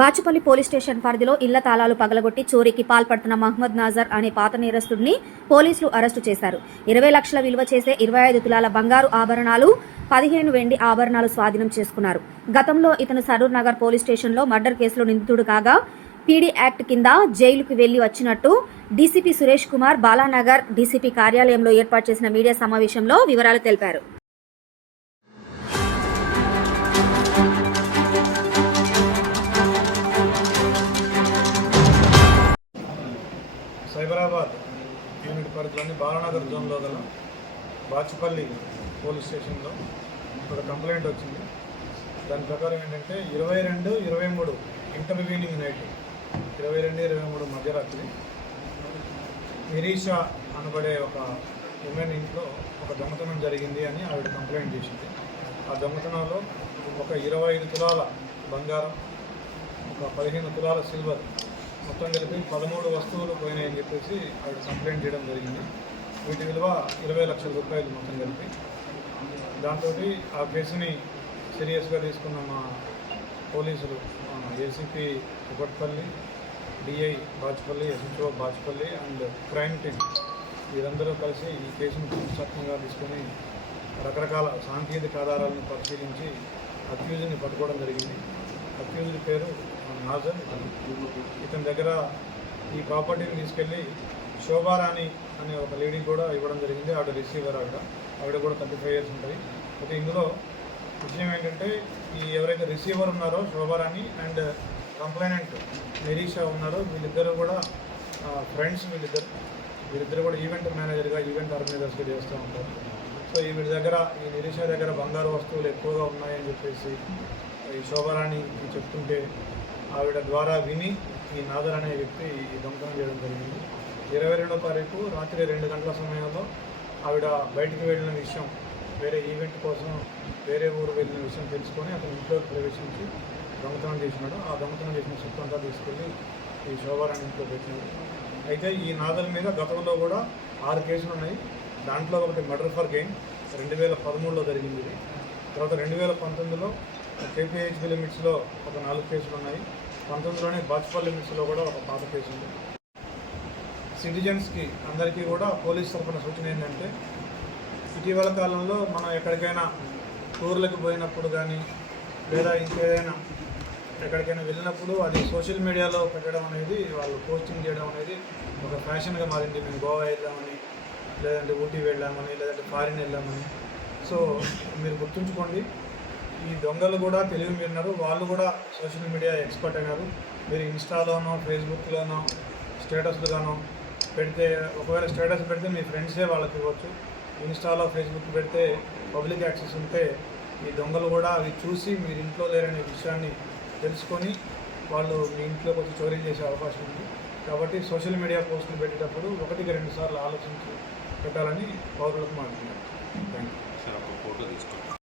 Bachupally police station పరిధిలో ఇళ్ళ తాళాలు పగలగొట్టి చోరీకి పాల్పడుతున్న మహ్మద్ నాజర్ అనే పాత నేరస్తుడిని పోలీసులు అరెస్టు చేశారు. ఇరవై లక్షల విలువ చేసే ఇరవై ఐదు తులాల బంగారు ఆభరణాలు పదిహేను వెండి ఆభరణాలు స్వాధీనం చేసుకున్నారు. గతంలో ఇతను సరూర్ నగర్ పోలీస్ స్టేషన్లో మర్డర్ కేసులో నిందితుడు కాగా పీడీ యాక్ట్ కింద జైలుకు వెళ్ళి వచ్చినట్టు డీసీపీ సురేష్ కుమార్ బాలానగర్ డీసీపీ కార్యాలయంలో ఏర్పాటు చేసిన మీడియా సమావేశంలో వివరాలు తెలిపారు. పరిధిలోని బాలానగర్ జోన్లో గల బాచుపల్లి పోలీస్ స్టేషన్లో ఒక కంప్లైంట్ వచ్చింది. దాని ప్రకారం ఏంటంటే ఇరవై రెండు ఇరవై మూడు ఇంటర్వ్యూనింగ్ నైట్ ఇరవై రెండు ఇరవై మూడు మధ్యరాత్రి నిరీషా అనబడే ఒక ఉమెన్ ఇంట్లో ఒక దొంగతనం జరిగింది అని ఆవిడ కంప్లైంట్ చేసింది. ఆ దొంగతనంలో ఒక ఇరవై ఐదు తులాల బంగారం ఒక పదిహేను తులాల సిల్వర్ మొత్తం కలిపి పదమూడు వస్తువులు పోయినాయని చెప్పేసి ఆవిడ కంప్లైంట్ చేయడం జరిగింది. వీటి విలువ ఇరవై లక్షల రూపాయలు మొత్తం కలిపి. దాంతో ఆ కేసుని సీరియస్గా తీసుకున్న మా పోలీసులు ACP Kukatpally DI Bachpally SHO Bachupally and crime team వీరందరూ కలిసి ఈ కేసును పుస్తకంగా తీసుకొని రకరకాల సాంకేతిక ఆధారాలను పరిశీలించి అక్యూజ్ని పట్టుకోవడం జరిగింది. అక్యూజ్ పేరు మహాజన్ ఇతని దగ్గర ఈ ప్రాపర్టీని తీసుకెళ్ళి శోభారాణి అనే ఒక లేడీ కూడా ఇవ్వడం జరిగింది ఆవిడ రిసీవర్ ఆవిడ. ఆవిడ కూడా థర్టీ ఫైవ్ ఇయర్స్ ఉంటుంది. అయితే ఇందులో విషయం ఏంటంటే ఈ ఎవరైతే రిసీవర్ ఉన్నారో శోభారాణి అండ్ కంప్లైనెంట్ నిరీషా ఉన్నారో వీళ్ళిద్దరూ కూడా ఫ్రెండ్స్ వీళ్ళిద్దరు. వీళ్ళిద్దరు కూడా ఈవెంట్ మేనేజర్గా ఈవెంట్ ఆర్గనైజర్స్గా చేస్తూ ఉంటారు. సో వీడి వీళ్ళ దగ్గర ఈ నిరీషా దగ్గర బంగారు వస్తువులు ఎక్కువగా ఉన్నాయని చెప్పేసి ఈ శోభరాణి చెప్తుంటే ఆవిడ ద్వారా విని ఈ నాదర్ అనే వ్యక్తి ఈ దొంగతనం చేయడం జరిగింది. ఇరవై రెండో తారీఖు రాత్రి రెండు గంటల సమయంలో ఆవిడ బయటికి వెళ్ళిన విషయం వేరే ఈవెంట్ కోసం వేరే ఊరు వెళ్ళిన విషయం తెలుసుకొని అతను ఇంట్లోకి ప్రవేశించి దొంగతనం చేసినాడు. ఆ దొంగతనం చేసిన సొత్తంతా తీసుకెళ్ళి ఈ శోభారాణి ఇంట్లో పెట్టినాడు. అయితే ఈ నాదల్ మీద గతంలో కూడా ఆరు కేసులు ఉన్నాయి. దాంట్లో ఒకటి మర్డర్ ఫర్ గెయిన్ రెండు వేల పదమూడులో జరిగింది తర్వాత రెండు వేల పంతొమ్మిదిలో కేపీహెచ్బి లిమిట్స్లో ఒక నాలుగు కేసులు ఉన్నాయి. పంతొమ్మిదిలోనే బాచ్పల్ లిమిట్స్లో కూడా ఒక పాత కేసు ఉంది. సిటిజన్స్కి అందరికీ కూడా పోలీస్ తరఫున సూచన ఏంటంటే ఇటీవల కాలంలో మనం ఎక్కడికైనా టూర్లకు పోయినప్పుడు కానీ లేదా ఇంకేదైనా ఎక్కడికైనా వెళ్ళినప్పుడు అది సోషల్ మీడియాలో పెట్టడం అనేది వాళ్ళు పోస్టింగ్ చేయడం అనేది ఒక ఫ్యాషన్గా మారింది. మేము గోవా వెళ్ళామని లేదంటే ఊటీ వెళ్ళామని లేదంటే ఫారిన్ వెళ్ళామని సో మీరు గుర్తుంచుకోండి ఈ దొంగలు కూడా తెలివి మీరినారు వాళ్ళు కూడా సోషల్ మీడియా ఎక్స్పర్ట్ అయినారు. మీరు ఇన్స్టాలోనో ఫేస్బుక్లోనో స్టేటస్లోనో పెడితే ఒకవేళ స్టేటస్ పెడితే మీ ఫ్రెండ్సే వాళ్ళకి ఇవ్వచ్చు. ఇన్స్టాలో ఫేస్బుక్ పెడితే పబ్లిక్ యాక్సెస్ ఉంటే ఈ దొంగలు కూడా అవి చూసి మీరు ఇంట్లో లేరనే విషయాన్ని తెలుసుకొని వాళ్ళు మీ ఇంట్లోకి వచ్చి చోరీ చేసే అవకాశం ఉంది. కాబట్టి సోషల్ మీడియా పోస్టులు పెట్టేటప్పుడు ఒకటికి రెండు సార్లు ఆలోచించి పెట్టాలని పౌరులకు మాట్లాడుతున్నారు థ్యాంక్ యూ